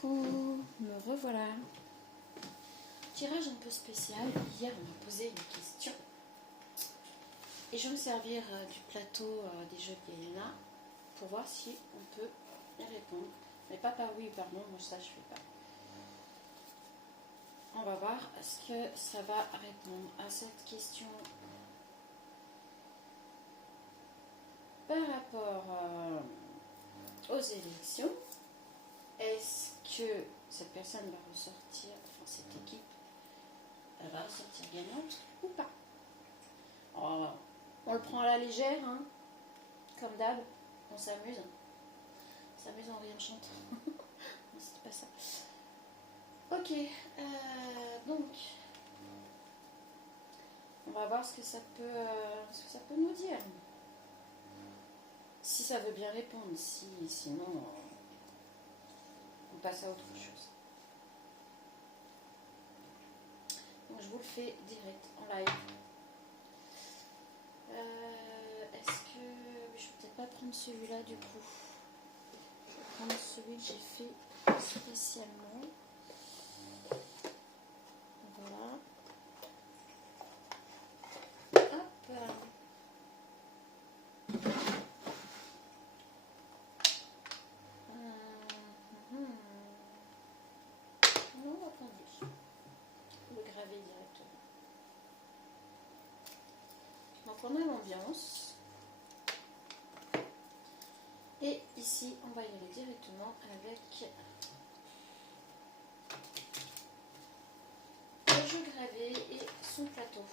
Coucou, me revoilà. Tirage un peu spécial. Hier, on m'a posé une question. Et je vais me servir du plateau des jeux de Yelena pour voir si on peut y répondre. Mais pas par oui ou par non, moi ça je fais pas. On va voir ce que ça va répondre à cette question. Par rapport aux élections, est-ce que cette personne va ressortir, enfin cette équipe, elle va ressortir gagnante ou pas? Alors, on le prend à la légère, hein, comme d'hab, on s'amuse. On s'amuse en riant chantant. Non, c'était pas ça. Ok, donc, on va voir ce que ça peut nous dire. Si ça veut bien répondre, sinon, on passe à autre chose. Donc, je vous le fais direct, en live. Est-ce que... Je vais peut-être pas prendre celui-là du coup. Je vais prendre celui que j'ai fait spécialement. Voilà. Hop. Non, on va prendre lui. Le graver directement. Donc on a l'ambiance. Et ici, on va y aller directement avec le jeu gravé et son plateau.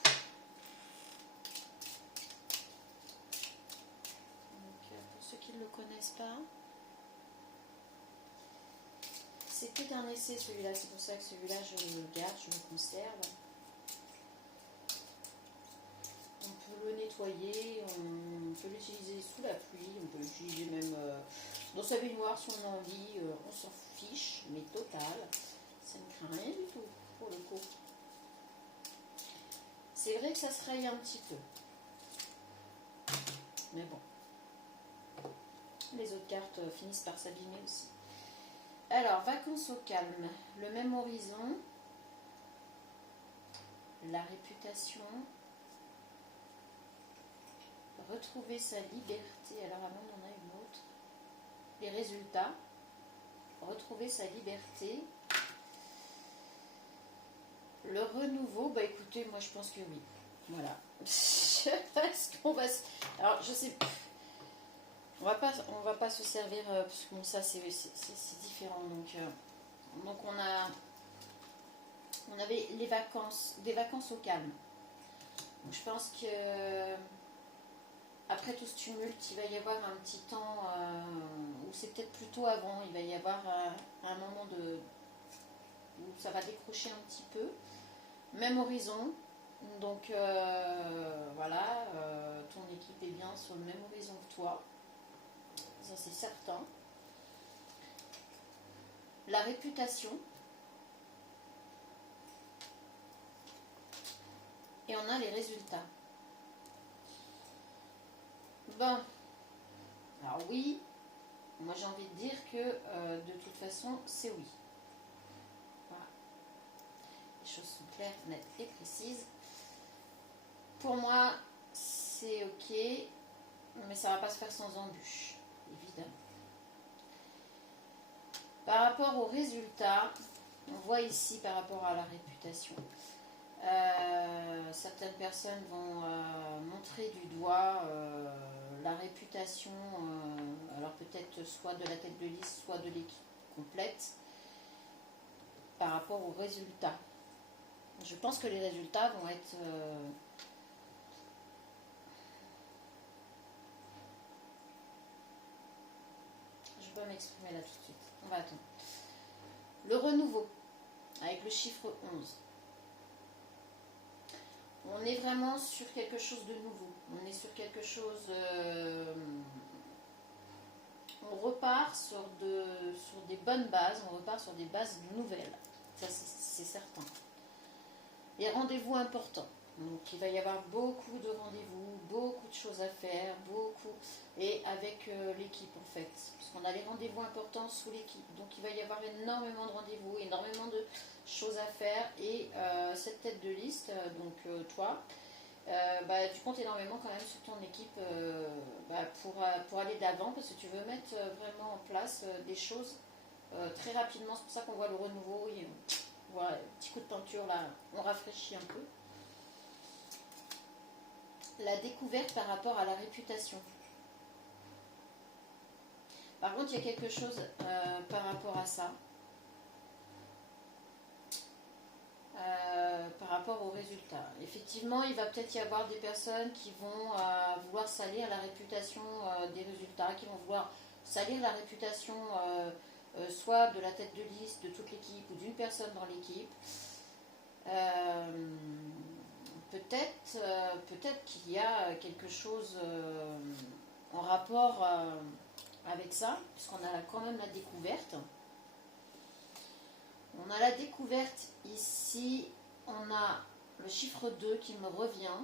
Donc, pour ceux qui ne le connaissent pas, c'était un essai celui-là, c'est pour ça que celui-là je le garde, je le conserve. On peut le nettoyer, on peut l'utiliser sous la pluie, on peut l'utiliser même dans sa baignoire si on a envie, on s'en fiche, mais total, ça ne craint rien du tout pour le coup. C'est vrai que ça se raye un petit peu, mais bon, les autres cartes finissent par s'abîmer aussi. Alors, vacances au calme, le même horizon, la réputation, retrouver sa liberté, alors avant on en a une autre, les résultats, retrouver sa liberté, le renouveau, bah écoutez, moi je pense que oui, voilà, parce qu'on va, alors je sais, on va pas se servir, parce que bon, ça c'est différent, donc on avait les vacances, des vacances au calme, donc je pense que après tout ce tumulte, il va y avoir un petit temps, ou c'est peut-être plutôt avant, il va y avoir un moment où ça va décrocher un petit peu. Même horizon, donc voilà, ton équipe est bien sur le même horizon que toi, ça c'est certain. La réputation, et on a les résultats. Bon, alors oui, moi j'ai envie de dire que de toute façon c'est oui. Voilà. Les choses sont claires, nettes et précises. Pour moi c'est ok, mais ça ne va pas se faire sans embûche, évidemment. Par rapport aux résultats, on voit ici par rapport à la réputation. Certaines personnes vont montrer du doigt la réputation, alors peut-être soit de la tête de liste, soit de l'équipe complète, par rapport aux résultats. Je pense que les résultats vont être... je vais pas m'exprimer là tout de suite, on va attendre. Le renouveau, avec le chiffre 11. On est vraiment sur quelque chose de nouveau. On est sur quelque chose... on repart sur des bonnes bases. On repart sur des bases nouvelles. Ça, c'est certain. Et rendez-vous importants. Donc il va y avoir beaucoup de rendez-vous, beaucoup de choses à faire, beaucoup, et avec l'équipe en fait, parce qu'on a les rendez-vous importants sous l'équipe, donc il va y avoir énormément de rendez-vous, énormément de choses à faire, et cette tête de liste, donc toi, tu comptes énormément quand même sur ton équipe pour aller de l'avant, parce que tu veux mettre vraiment en place des choses très rapidement, c'est pour ça qu'on voit le renouveau, et voilà, petit coup de peinture là, on rafraîchit un peu. La découverte par rapport à la réputation. Par contre, il y a quelque chose par rapport à ça, par rapport aux résultats. Effectivement, il va peut-être y avoir des personnes qui vont vouloir salir la réputation des résultats, qui vont vouloir salir la réputation soit de la tête de liste de toute l'équipe ou d'une personne dans l'équipe. Peut-être qu'il y a quelque chose en rapport avec ça, puisqu'on a quand même la découverte. On a la découverte ici, on a le chiffre 2 qui me revient.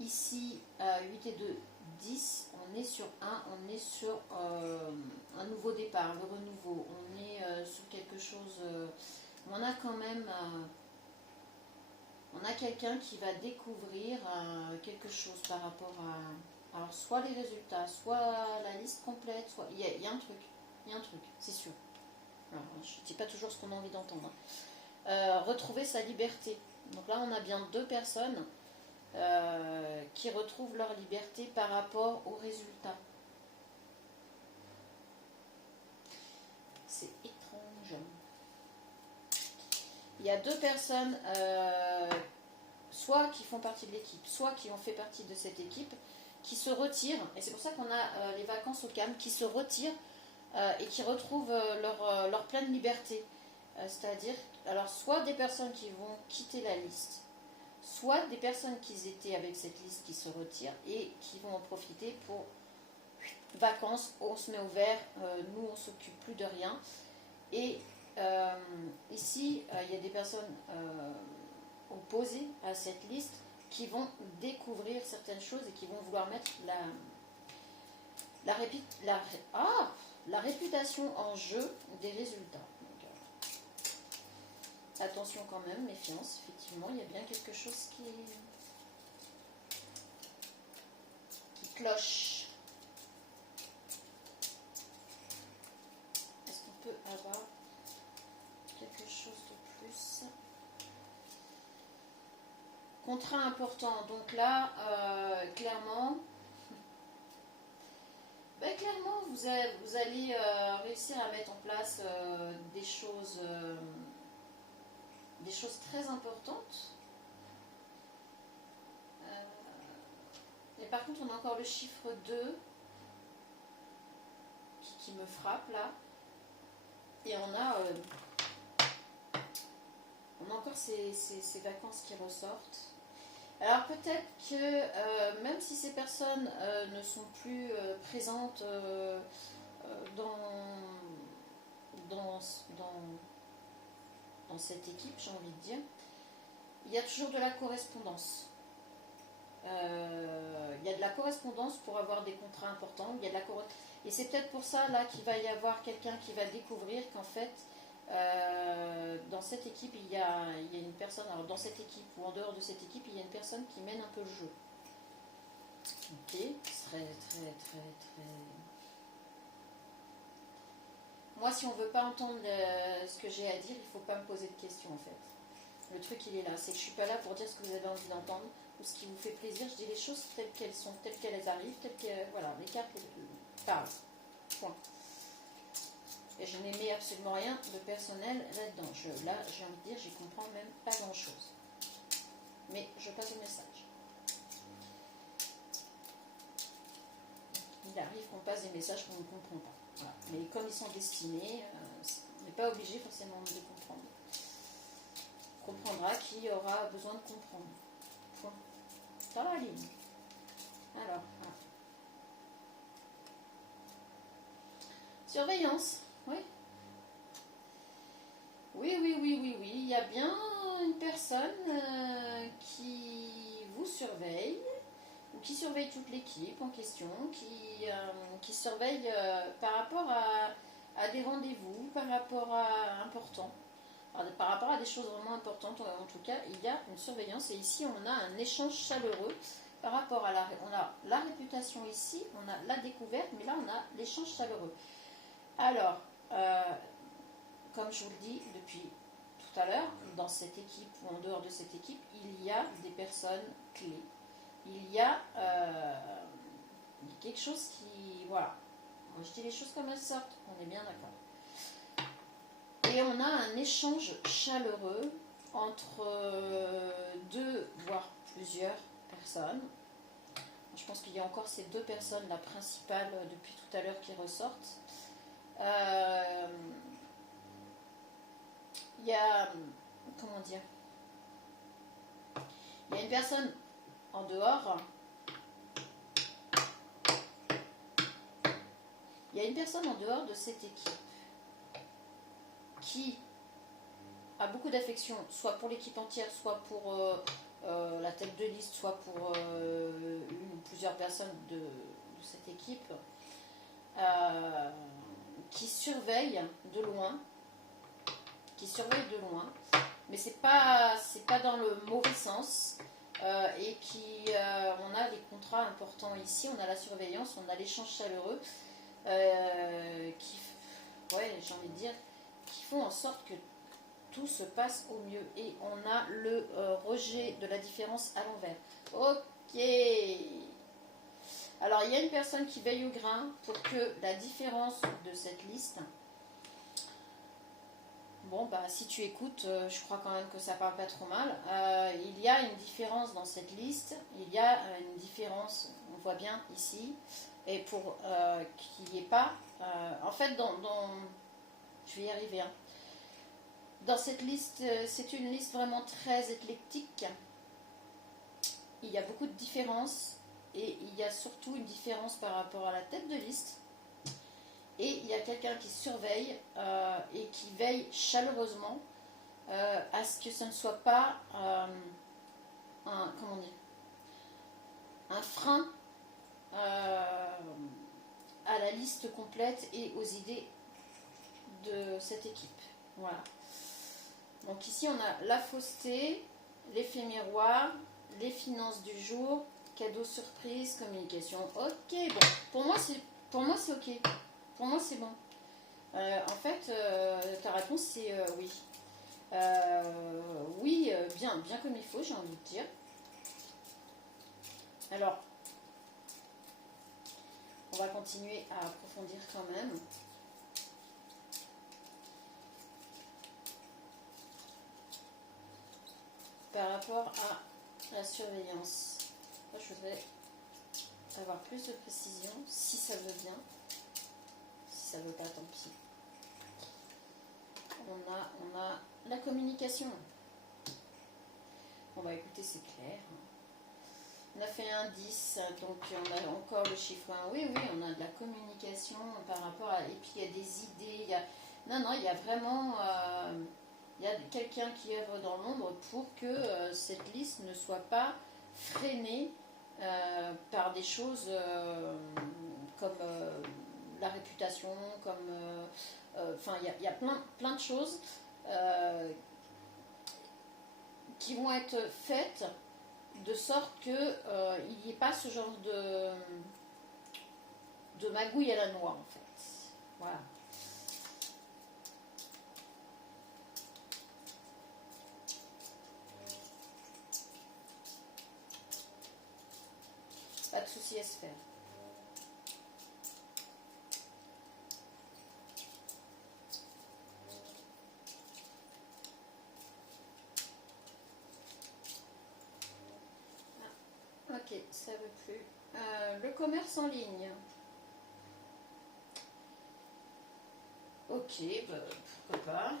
Ici, 8 et 2, 10, on est sur 1, on est sur un nouveau départ, le renouveau. On est sur quelque chose, on a quand même... on a quelqu'un qui va découvrir quelque chose par rapport à... Alors, soit les résultats, soit la liste complète, soit... Il y a un truc, c'est sûr. Alors, je ne dis pas toujours ce qu'on a envie d'entendre. Retrouver sa liberté. Donc là, on a bien deux personnes qui retrouvent leur liberté par rapport aux résultats. C'est étrange. Il y a deux personnes, soit qui font partie de l'équipe, soit qui ont fait partie de cette équipe, qui se retirent, et c'est pour ça qu'on a les vacances au calme, qui se retirent et qui retrouvent leur pleine liberté. C'est-à-dire, alors soit des personnes qui vont quitter la liste, soit des personnes qui étaient avec cette liste qui se retirent et qui vont en profiter pour vacances, on se met au vert, nous on s'occupe plus de rien. Et ici, il y a des personnes opposées à cette liste qui vont découvrir certaines choses et qui vont vouloir mettre la réputation en jeu des résultats. Donc, attention quand même, méfiance, effectivement, il y a bien quelque chose qui cloche. Est-ce qu'on peut avoir quelque chose de plus? Contrat important, donc là, clairement, vous allez réussir à mettre en place des choses très importantes. Et par contre, on a encore le chiffre 2 qui me frappe là. Et on a encore ces vacances qui ressortent. Alors peut-être que même si ces personnes ne sont plus présentes dans cette équipe, j'ai envie de dire, il y a toujours de la correspondance. Il y a de la correspondance pour avoir des contrats importants. Et c'est peut-être pour ça là qu'il va y avoir quelqu'un qui va découvrir qu'en fait, dans cette équipe, il y a une personne, alors dans cette équipe ou en dehors de cette équipe, il y a une personne qui mène un peu le jeu. Ok, très. Moi, si on veut pas entendre ce que j'ai à dire, il faut pas me poser de questions en fait. Le truc, il est là, c'est que je suis pas là pour dire ce que vous avez envie d'entendre ou ce qui vous fait plaisir. Je dis les choses telles qu'elles sont, telles qu'elles arrivent, telles que voilà, les cartes parlent. Point. Et je n'aimais absolument rien de personnel là-dedans. Là, j'ai envie de dire, j'y comprends même pas grand-chose. Mais je passe le message. Il arrive qu'on passe des messages qu'on ne comprend pas. Voilà. Mais comme ils sont destinés, on n'est pas obligé forcément de les comprendre. On comprendra qui aura besoin de comprendre. Point. Dans la ligne. Alors, voilà. Surveillance. Oui. Oui. Il y a bien une personne qui vous surveille, ou qui surveille toute l'équipe en question, qui surveille par rapport à des rendez-vous, par rapport à important, par rapport à des choses vraiment importantes. En tout cas, il y a une surveillance, et ici on a un échange chaleureux par rapport à on a la réputation ici, on a la découverte, mais là on a l'échange chaleureux. Alors, comme je vous le dis depuis tout à l'heure, dans cette équipe ou en dehors de cette équipe, il y a des personnes clés. Il y a quelque chose qui... Voilà. Moi, je dis les choses comme elles sortent, on est bien d'accord. Et on a un échange chaleureux entre deux, voire plusieurs personnes. Je pense qu'il y a encore ces deux personnes, la principale depuis tout à l'heure, qui ressortent. Il y a... Comment dire? Il y a une personne en dehors. Il y a une personne en dehors de cette équipe qui a beaucoup d'affection, soit pour l'équipe entière, soit pour la tête de liste, soit pour une ou plusieurs personnes de cette équipe, qui surveille de loin, mais c'est pas dans le mauvais sens, et qui on a les contrats importants ici, on a la surveillance, on a l'échange chaleureux, j'ai envie de dire, qui font en sorte que tout se passe au mieux. Et on a le rejet de la différence à l'envers. Ok. Alors, il y a une personne qui veille au grain pour que la différence de cette liste... Bon, bah, si tu écoutes, je crois quand même que ça parle pas trop mal. Il y a une différence dans cette liste. Il y a une différence, on voit bien ici. Et pour qu'il n'y ait pas... en fait, je vais y arriver. Hein. Dans cette liste, c'est une liste vraiment très éclectique. Il y a beaucoup de différences. Et il y a surtout une différence par rapport à la tête de liste. Et il y a quelqu'un qui surveille et qui veille chaleureusement à ce que ce ne soit pas un frein à la liste complète et aux idées de cette équipe. Voilà. Donc ici on a la fausseté, l'effet miroir, les finances du jour, cadeau surprise, communication. Ok, bon, pour moi c'est ok. Pour moi c'est bon. En fait, ta réponse c'est oui. Oui, bien comme il faut, j'ai envie de dire. Alors, on va continuer à approfondir quand même. Par rapport à la surveillance. Moi, je voudrais avoir plus de précision, si ça veut bien. Si ça veut pas, tant pis. On a la communication. On va écouter, c'est clair. On a fait un 10, donc on a encore le chiffre 1. Oui, on a de la communication par rapport à... Et puis il y a des idées, il y a vraiment... il y a quelqu'un qui œuvre dans l'ombre pour que cette liste ne soit pas freinée par des choses comme la réputation, comme... Enfin, il y a plein de choses qui vont être faites de sorte qu'il n'y ait pas ce genre de magouille à la noix, en fait. Voilà. Pas de souci à se faire. Ok, ça veut plus. Le commerce en ligne. Ok, bah, pourquoi pas.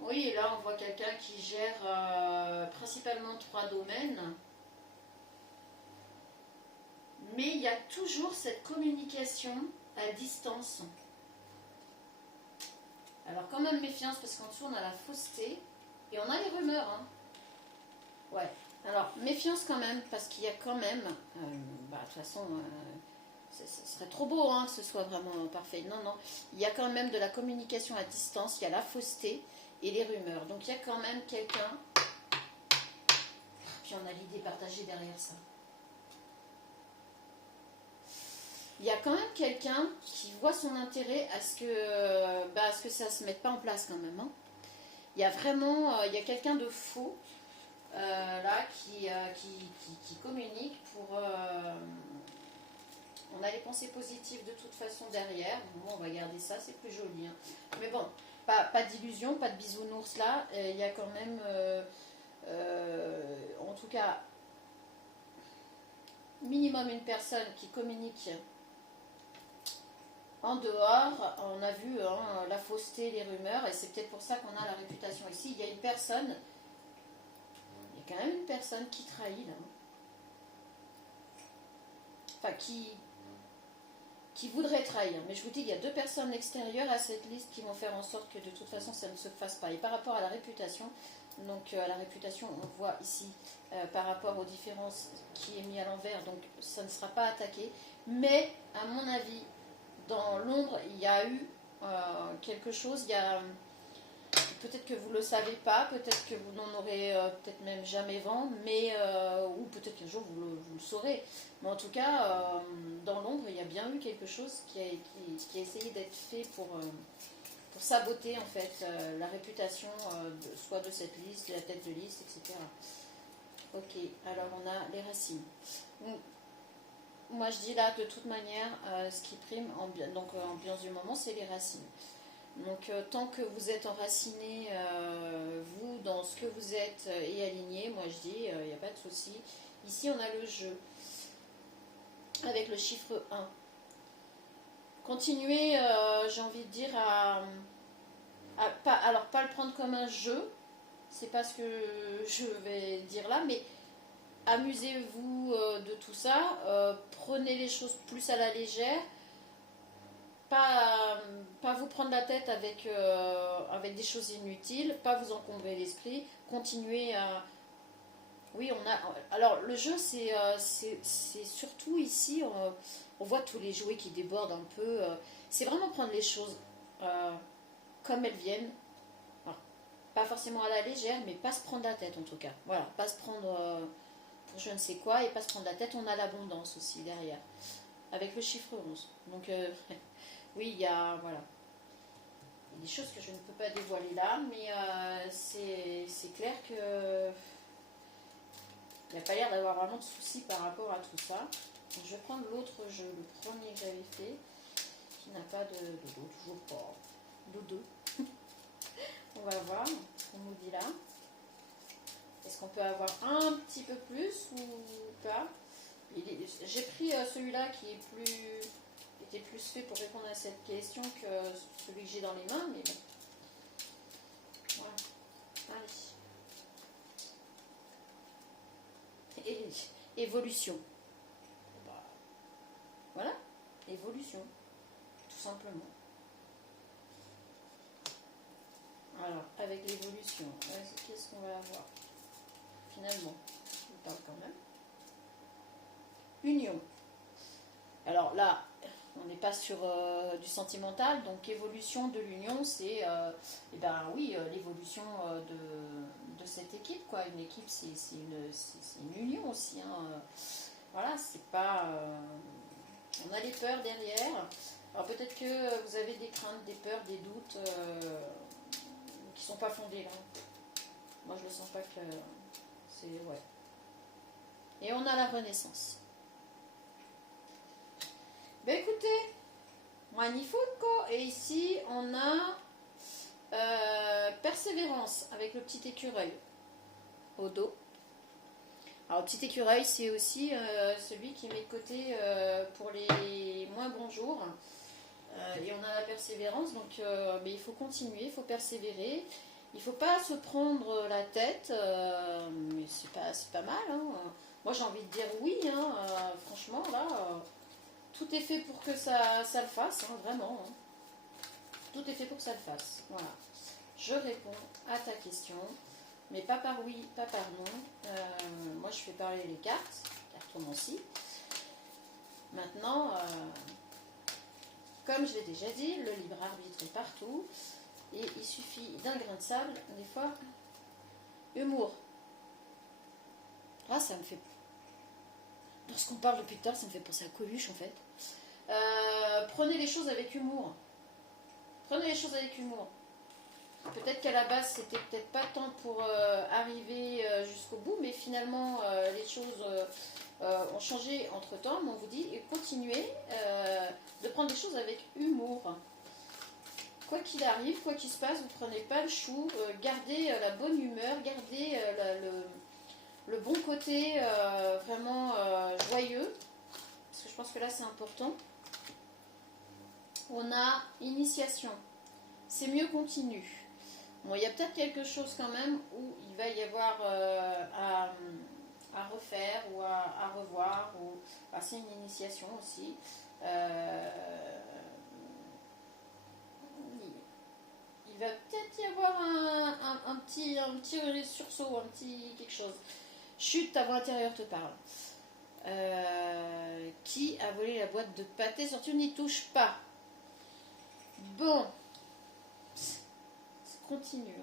Oui, là on voit quelqu'un qui gère principalement 3 domaines. Mais il y a toujours cette communication à distance. Alors quand même méfiance parce qu'en dessous on a la fausseté et on a les rumeurs. Hein. Ouais. Alors méfiance quand même parce qu'il y a quand même, de toute façon, ce serait trop beau hein, que ce soit vraiment parfait. Non, non. Il y a quand même de la communication à distance, il y a la fausseté et les rumeurs. Donc il y a quand même quelqu'un. Puis on a l'idée partagée derrière ça. Il y a quand même quelqu'un qui voit son intérêt à ce que ça ne se mette pas en place quand même. Hein. Il y a vraiment, il y a quelqu'un de faux là qui communique pour... on a les pensées positives de toute façon derrière. Bon, on va garder ça, c'est plus joli. Hein. Mais bon, pas d'illusion, pas de bisounours là. Il y a quand même, en tout cas, minimum une personne qui communique en dehors. On a vu hein, la fausseté, les rumeurs, et c'est peut-être pour ça qu'on a la réputation ici. Il y a une personne, il y a quand même une personne qui trahit là. Enfin, qui voudrait trahir. Mais je vous dis, il y a deux personnes extérieures à cette liste qui vont faire en sorte que de toute façon ça ne se fasse pas. Et par rapport à la réputation, donc à la réputation, on voit ici par rapport aux différences qui est mis à l'envers, donc ça ne sera pas attaqué. Mais à mon avis, dans l'ombre, il y a eu quelque chose, il y a... Peut-être que vous ne le savez pas, peut-être que vous n'en aurez peut-être même jamais vent, mais, ou peut-être qu'un jour vous le saurez. Mais en tout cas, dans l'ombre, il y a bien eu quelque chose qui a essayé d'être fait pour saboter en fait la réputation soit de cette liste, de la tête de liste, etc. Ok, alors on a les racines. Donc, moi je dis là, de toute manière, ce qui prime, donc ambiance du moment, c'est les racines. Donc tant que vous êtes enraciné, vous, dans ce que vous êtes et aligné, moi je dis, il n'y a pas de souci. Ici on a le jeu, avec le chiffre 1. Continuez, j'ai envie de dire, alors pas le prendre comme un jeu, c'est pas ce que je vais dire là, mais amusez-vous de tout ça, prenez les choses plus à la légère. Pas vous prendre la tête avec des choses inutiles, pas vous encombrer l'esprit, continuer à... Oui, on a... Alors, le jeu, c'est surtout ici, on voit tous les jouets qui débordent un peu. C'est vraiment prendre les choses comme elles viennent. Alors, pas forcément à la légère, mais pas se prendre la tête en tout cas. Voilà, pas se prendre pour je ne sais quoi et pas se prendre la tête. On a l'abondance aussi derrière, avec le chiffre 11. Donc... oui, il y a voilà, des choses que je ne peux pas dévoiler là, mais c'est clair que il n'y a pas l'air d'avoir vraiment de soucis par rapport à tout ça. Donc, je vais prendre l'autre jeu, le premier que j'avais fait, qui n'a pas de dodo, toujours pas dodo. On va voir ce qu'on nous dit là. Est-ce qu'on peut avoir un petit peu plus ou pas? J'ai pris celui-là qui est était plus fait pour répondre à cette question que celui que j'ai dans les mains, mais bon. Voilà. Allez. Évolution. Bah, voilà, évolution, tout simplement. Alors, avec l'évolution, qu'est-ce qu'on va avoir? Finalement, on parle quand même. Union. Alors là, on n'est pas sur du sentimental, donc évolution de l'union, c'est l'évolution de cette équipe, quoi. Une équipe, c'est une union aussi. Hein. Voilà, c'est pas. On a des peurs derrière. Alors peut-être que vous avez des craintes, des peurs, des doutes qui sont pas fondés là. Moi je le sens pas que c'est ouais. Et on a la renaissance. Ben écoutez, magnifique. Et ici on a persévérance avec le petit écureuil au dos. Alors, le petit écureuil, c'est aussi celui qui met de côté pour les moins bons jours. Et on a la persévérance, donc mais il faut continuer, il faut persévérer. Il ne faut pas se prendre la tête, mais c'est pas mal. Hein. Moi, j'ai envie de dire oui, hein, franchement, là, tout est fait pour que ça le fasse, hein, vraiment. Hein. tout est fait pour que ça le fasse. Voilà. Je réponds à ta question, mais pas par oui, pas par non. Moi, je fais parler les cartes, cartomancie. Maintenant, comme je l'ai déjà dit, le libre arbitre est partout. Et il suffit d'un grain de sable, des fois. Humour. Ah, ça me fait... Lorsqu'on parle depuis tout à l'heure, ça me fait penser à Coluche, en fait. Prenez les choses avec humour. Prenez les choses avec humour. Peut-être qu'à la base, c'était peut-être pas tant pour arriver jusqu'au bout, mais finalement, les choses ont changé entre-temps. Mais on vous dit, continuez de prendre les choses avec humour. Quoi qu'il arrive, quoi qu'il se passe, vous ne prenez pas le chou. Gardez la bonne humeur, gardez le bon côté vraiment joyeux. Parce que je pense que là, c'est important. On a initiation. C'est mieux continue. Bon, il y a peut-être quelque chose quand même où il va y avoir à refaire ou à revoir. C'est une initiation aussi. Il va peut-être y avoir un petit sursaut, un petit quelque chose. Chut, ta voix intérieure te parle. Qui a volé la boîte de pâté? Surtout n'y touche pas. Bon. Ça continue.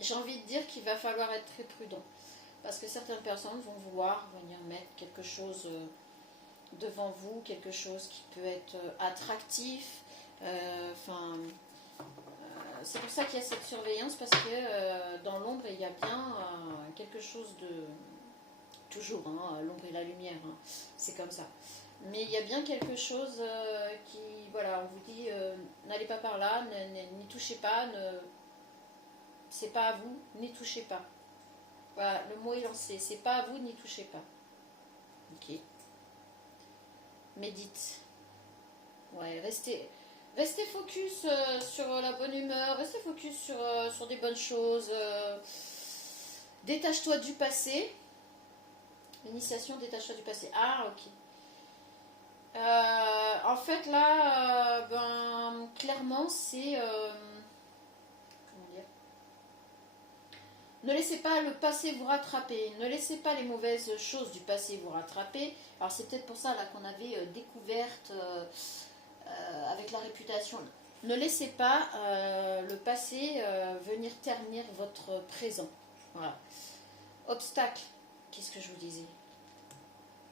J'ai envie de dire qu'il va falloir être très prudent. Parce que certaines personnes vont vouloir venir mettre quelque chose devant vous, quelque chose qui peut être attractif. C'est pour ça qu'il y a cette surveillance, parce que dans l'ombre, il y a bien quelque chose de... Toujours, l'ombre et la lumière, c'est comme ça. Mais il y a bien quelque chose qui... Voilà, on vous dit, n'allez pas par là, n'y touchez pas, c'est pas à vous, n'y touchez pas. Voilà, le mot est lancé, c'est pas à vous, n'y touchez pas. Ok. Médite. Ouais, restez focus sur la bonne humeur, restez focus sur des bonnes choses. Détache-toi du passé. Initiation, détache-toi du passé. Ah, ok. En fait, là, clairement, c'est... comment dire? Ne laissez pas le passé vous rattraper. Ne laissez pas les mauvaises choses du passé vous rattraper. Alors, c'est peut-être pour ça là qu'on avait découverte avec la réputation. Ne laissez pas le passé venir ternir votre présent. Voilà. Obstacle. Qu'est-ce que je vous disais?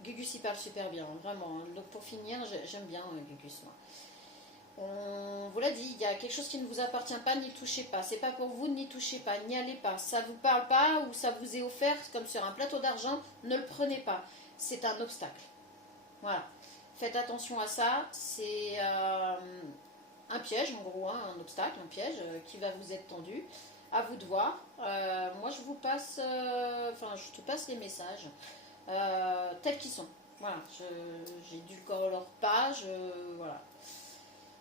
Gugus, il parle super bien, vraiment. Donc pour finir, j'aime bien Gugus. On vous l'a dit, il y a quelque chose qui ne vous appartient pas, n'y touchez pas. C'est pas pour vous, n'y touchez pas, n'y allez pas. Ça vous parle pas ou ça vous est offert comme sur un plateau d'argent, ne le prenez pas. C'est un obstacle. Voilà. Faites attention à ça. C'est un piège, en gros, un obstacle, un piège qui va vous être tendu. À vous de voir. Moi, je vous passe, je te passe les messages. Tels qu'ils sont. Voilà, j'édulcore pas, voilà.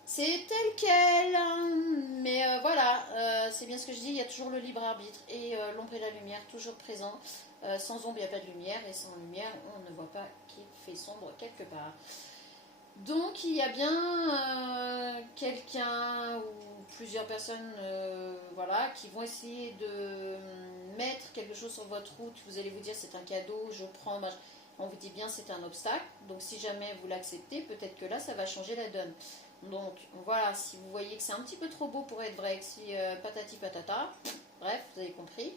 C'est tel quel, hein, mais voilà, c'est bien ce que je dis, il y a toujours le libre arbitre et l'ombre et la lumière toujours présents. Sans ombre, il n'y a pas de lumière, et sans lumière, on ne voit pas qu'il fait sombre quelque part. Donc il y a bien quelqu'un ou plusieurs personnes voilà, qui vont essayer de mettre quelque chose sur votre route. Vous allez vous dire c'est un cadeau, je prends, on vous dit bien c'est un obstacle. Donc si jamais vous l'acceptez, peut-être que là ça va changer la donne. Donc voilà, si vous voyez que c'est un petit peu trop beau pour être vrai, que si patati patata, bref, vous avez compris.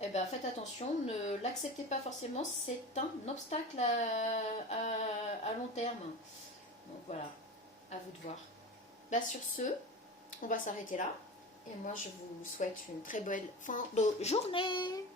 Eh ben, faites attention, ne l'acceptez pas forcément, c'est un obstacle à long terme. Donc voilà, à vous de voir. Là sur ce, on va s'arrêter là. Et moi je vous souhaite une très belle fin de journée.